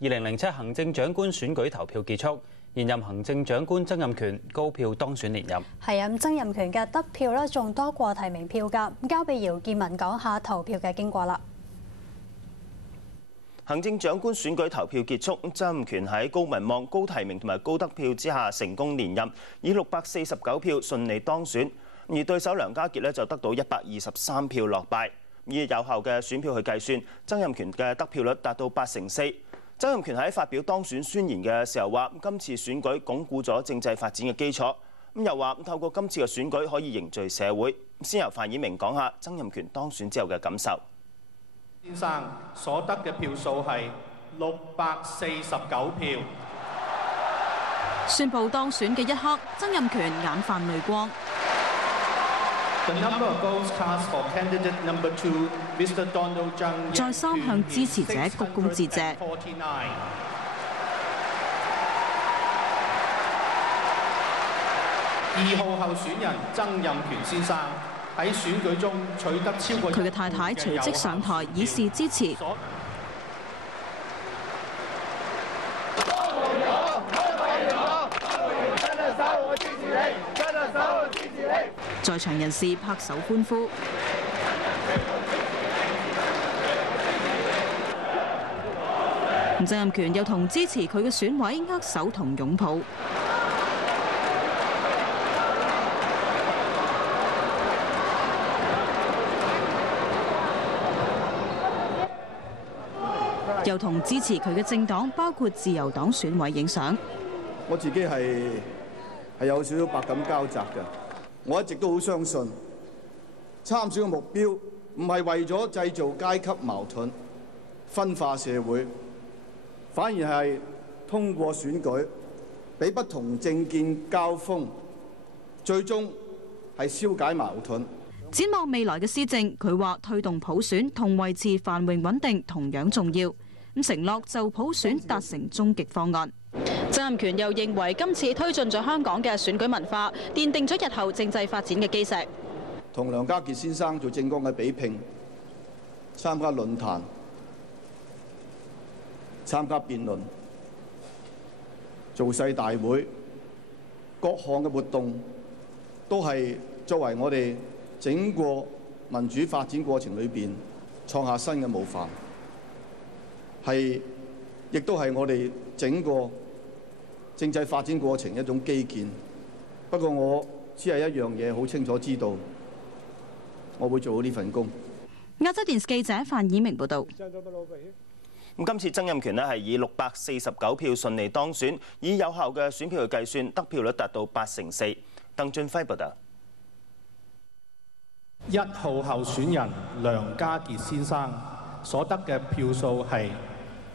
2007行政長官選舉投票結束，現任行政長官曾蔭權高票當選連任。係啊，曾蔭權嘅得票咧仲多過提名票㗎。交俾姚建文講下投票嘅經過啦。行政長官選舉投票結束，曾蔭權喺高民望、高提名同埋高得票之下成功連任，以649票順利當選。而對手梁家傑咧就得到123票落敗。以有效嘅選票去計算，曾蔭權嘅得票率達到84%。曾蔭權喺發表當選宣言嘅時候話：今次選舉鞏固咗政制發展嘅基礎。又話透過今次嘅選舉可以凝聚社會。先由范以明講下曾蔭權當選之後嘅感受。先生所得嘅票數係649票。宣布當選嘅一刻，曾蔭權眼泛淚光。再三向支持者鞠躬致謝。2號候選人曾蔭權先生喺選舉中取得超過佢嘅太太隨即上台以示支持。在場人士拍手歡呼。曾蔭權又同支持佢嘅選委握手同擁抱。又同支持佢嘅政黨，包括自由黨選委影相。我自己係有少少百感交集嘅。我一直都好相信參選嘅目標唔係為咗製造階級矛盾、分化社會，反而係通過選舉俾不同政見交鋒，最終係消解矛盾。展望未來嘅施政，佢話推動普選同維持繁榮穩定同樣重要。咁承諾就普選達成終極方案。曾蔭權又認為今次推進咗香港嘅選舉文化，奠定咗日後政制發展嘅基石。同梁家傑先生做政綱嘅比拼，參加論壇、參加辯論、造勢大會，各項嘅活動都係作為我哋整個民主發展過程裏邊創下新嘅模範，亦都係我哋整個政制發展過程一種基建。不過我只係一樣嘢好清楚知道，我會做好呢份工。亞洲電視記者范以明報導。今次曾蔭權係以649票順利當選，以有效嘅選票去計算，得票率達到84%。鄧俊輝報導。1號候選人梁家傑先生所得嘅票數係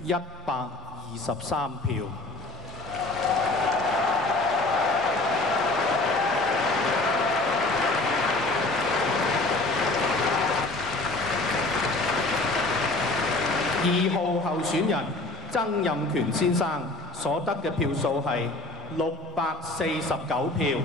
123票。2號候選人曾蔭權先生所得嘅票數係649票。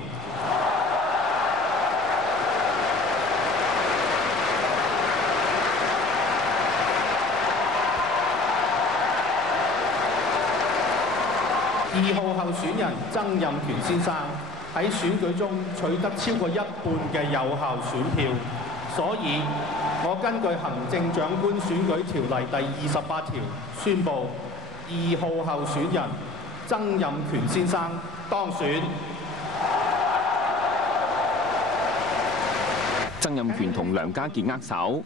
2號候選人曾蔭權先生喺選舉中取得超過一半嘅有效選票，所以我根據行政長官選舉條例第28條宣布2號候選人曾蔭權先生當選。曾蔭權同梁家傑握手。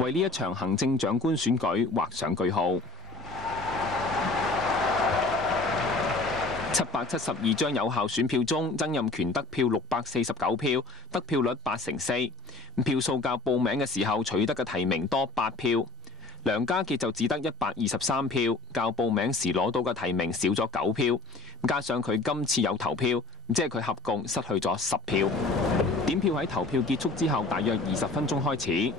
為呢一場行政長官選舉畫上句號。772張有效選票中，曾蔭權得票649票，得票率84%。票數較報名嘅時候取得嘅提名多8票。梁家傑就只得123票，較報名時攞到嘅提名少咗9票。加上佢今次有投票，即係佢合共失去咗10票。點票喺投票結束之後，大約20分鐘開始，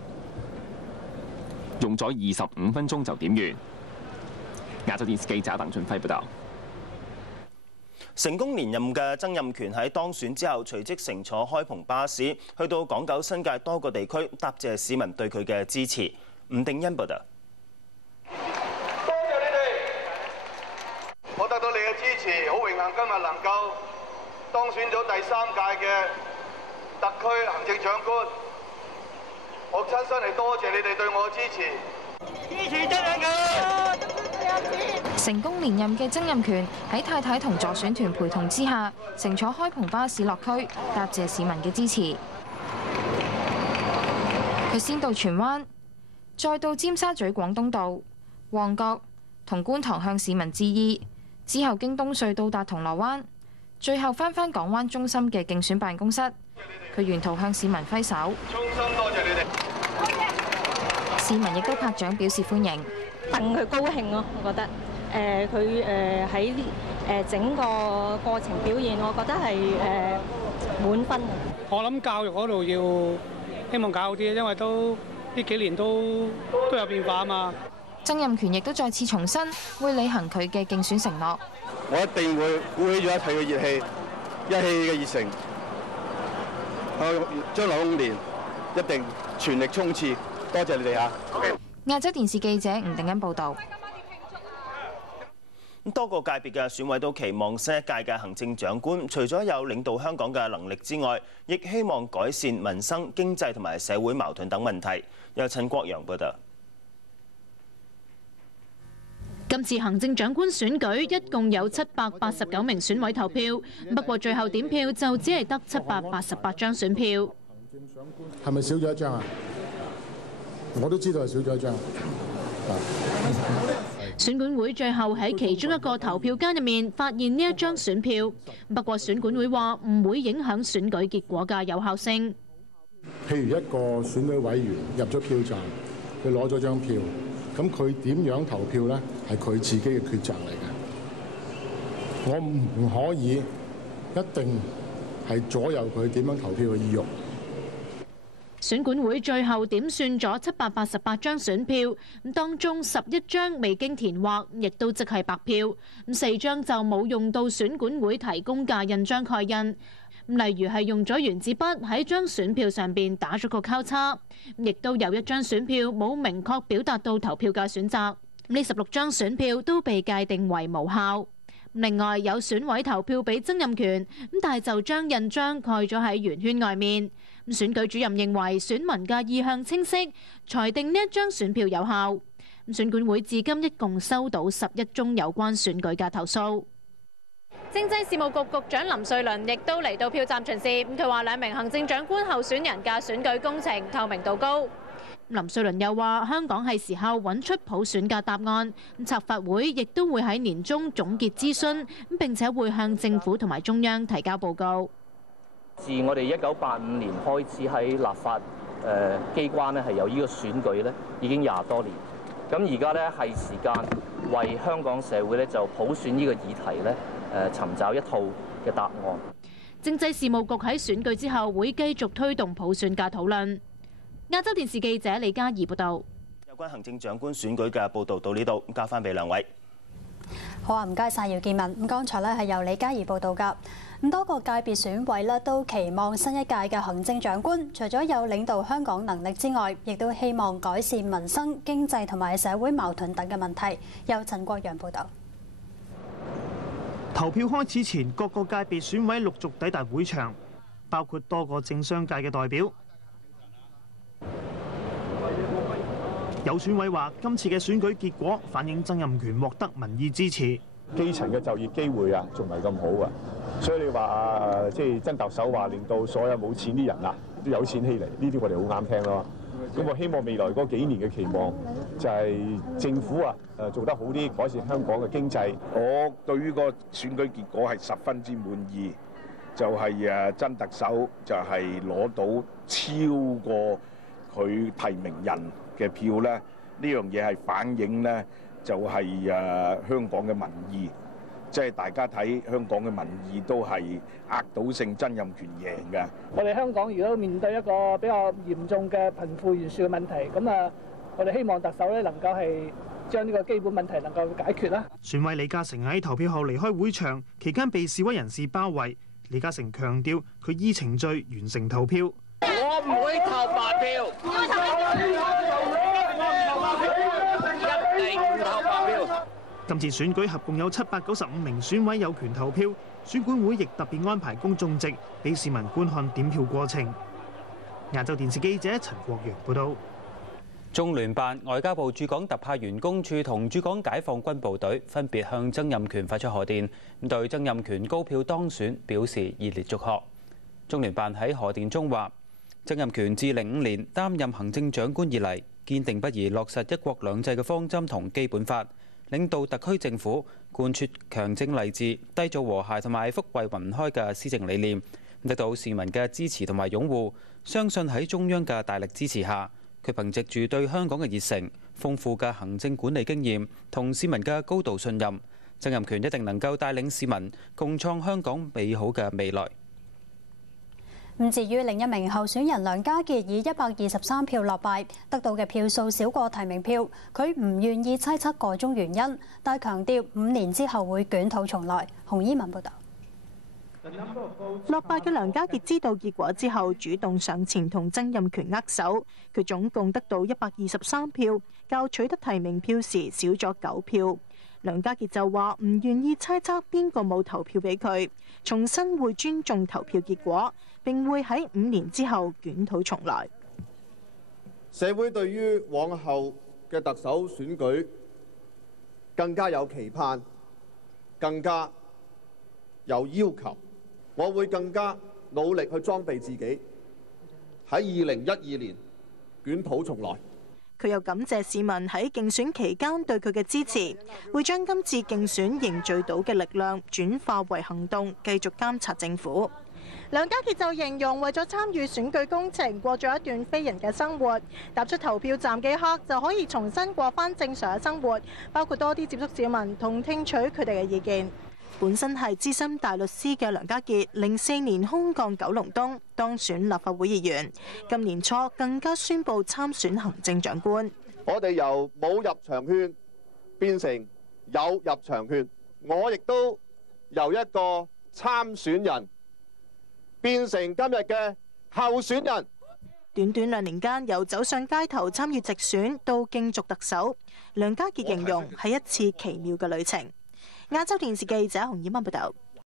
用咗25分鐘就點完。亞洲電視記者鄧俊輝報道。成功連任嘅曾蔭權喺當選之後，隨即乘坐開篷巴士去到港九新界多個地區，答謝市民對佢嘅支持。吳定欣報道。多謝你哋，我得到你嘅支持，好榮幸今日能夠當選咗第3屆嘅特區行政長官。我親身嚟多謝你哋對我嘅支持。支持曾蔭權！成功連任嘅曾蔭權喺太太同助選團陪同之下，乘坐開篷巴士落區，答謝市民嘅支持。佢先到荃灣，再到尖沙咀廣東道、旺角同觀塘向市民致意，之後經東隧到達銅鑼灣，最後返港灣中心嘅競選辦公室。佢沿途向市民揮手，衷心多謝你哋。市民亦都拍掌表示歡迎，戥佢高興咯。我覺得佢喺整個過程表現，我覺得係滿分。我諗教育嗰度要希望搞好啲，因為都呢幾年都有變化啊嘛。曾蔭權亦都再次重申會履行佢嘅競選承諾。我一定會鼓起咗一切嘅熱氣，一氣嘅熱誠。將來5年一定全力衝刺，多謝你哋嚇。亞洲電視記者吳定欣報導。多個界別嘅選委都期望新一屆嘅行政長官，除咗有領導香港嘅能力之外，亦希望改善民生、經濟同埋社會矛盾等問題。由陳國陽報導。今次行政長官選舉一共有789名選委投票，不過最後點票就只係得788張選票。係咪少咗一張啊？我都知道係少咗一張。選管會最後喺其中一個投票間入面發現呢一張選票，不過選管會話唔會影響選舉結果嘅有效性。譬如一個選舉委員入咗票站，佢攞咗張票。咁佢點樣投票呢？係佢自己嘅抉擇嚟嘅。我唔可以一定係左右佢點樣投票嘅意欲。選管會最後點算咗788張選票，咁當中11張未經填劃，亦都即係白票。咁4張就冇用到選管會提供嘅印章蓋印。例如係用咗原子筆喺張選票上邊打咗個交叉，亦都有一張選票冇明確表達到投票嘅選擇。呢16張選票都被界定為無效。另外有選委投票俾曾蔭權，但係就將印章蓋咗喺圓圈外面。選舉主任認為選民嘅意向清晰，裁定呢一張選票有效。選管會至今一共收到11宗有關選舉嘅投訴。政制事務局局長林瑞麟亦都嚟到票站巡視，佢話2名行政長官候選人嘅選舉工程透明度高。林瑞麟又話香港係時候揾出普選嘅答案，策法會亦都會喺年中總結諮詢，並且會向政府同埋中央提交報告。自我哋1985年開始喺立法機關咧係有呢個選舉咧，已經20多年。咁而家咧係時間為香港社會咧就普選呢個議題咧尋找一套嘅答案。政制事務局喺選舉之後會繼續推動普選嘅討論。亞洲電視記者李嘉怡報道。有關行政長官選舉嘅報導到呢度，交翻俾2位。好啊，唔該晒姚建文。咁剛才咧係由李嘉怡報道㗎。咁多個界別選委咧都期望新一屆嘅行政長官，除咗有領導香港能力之外，亦都希望改善民生、經濟同埋社會矛盾等嘅問題。由陳國陽報道。投票開始前，各個界別選委陸續抵達會場，包括多個政商界嘅代表。有選委話：今次嘅選舉結果反映曾蔭權獲得民意支持。基層嘅就業機會啊，仲唔係咁好啊，所以你話即係曾特首話令到所有冇錢啲人啊都有錢起嚟，呢啲我哋好啱聽咯。咁我希望未來嗰幾年嘅期望就係政府啊做得好啲，改善香港嘅經濟。我對於個選舉結果係十分之滿意，就係曾特首就係攞到超過佢提名人嘅票咧，呢樣嘢係反映咧就係香港嘅民意，即係大家睇香港嘅民意都係壓倒性曾蔭權贏嘅。我哋香港如果面對一個比較嚴重嘅貧富懸殊嘅問題，咁我哋希望特首咧能夠係將呢個基本問題能夠解決啦。選委李嘉誠喺投票後離開會場，期間被示威人士包圍。李嘉誠強調，佢依程序完成投票。我唔會投白票，一定唔投白票。今次選舉合共有795名選委有權投票，選管會亦特別安排公眾席俾市民觀看點票過程。亞洲電視記者陳國陽報導。中聯辦、外交部駐港特派員公署同駐港解放軍部隊分別向曾蔭權發出賀電，對曾蔭權高票當選表示熱烈祝賀。中聯辦喺賀電中話：曾蔭權自05年擔任行政長官以嚟，堅定不移落實一國兩制嘅方針同基本法，領導特區政府貫徹強政勵治、締造和諧同埋福惠雲開嘅施政理念，得到市民嘅支持同埋擁護。相信喺中央嘅大力支持下，佢憑藉住對香港嘅熱誠、豐富嘅行政管理經驗同市民嘅高度信任，曾蔭權一定能夠帶領市民共創香港美好嘅未來。至於另一名候選人梁家傑以123票落敗，得到嘅票數少過提名票，佢唔願意猜測個中原因，但強調5年之後會捲土重來。洪依文報導。落敗嘅梁家傑知道結果之後，主動上前同曾蔭權握手。佢總共得到123票，較取得提名票時少咗9票。梁家傑就話唔願意猜測邊個冇投票俾佢，重申會尊重投票結果，並會喺5年之後捲土重來。社會對於往後嘅特首選舉更加有期盼，更加有要求。我會更加努力去裝備自己，喺2012年捲土重來。佢又感謝市民喺競選期間對佢嘅支持，會將今次競選凝聚到嘅力量轉化為行動，繼續監察政府。梁家傑就形容為咗參與選舉工程，過咗一段非人嘅生活，踏出投票站嘅一刻就可以重新過返正常嘅生活，包括多啲接觸市民同聽取佢哋嘅意見。本身係資深大律師嘅梁家傑，04年空降九龍東當選立法會議員，今年初更加宣布參選行政長官。我哋由冇入場券變成有入場券，我亦都由一個參選人變成今日嘅候選人。短短2年間，由走上街頭參與直選到競逐特首，梁家傑形容係一次奇妙嘅旅程。亞洲電視記者洪以文報道。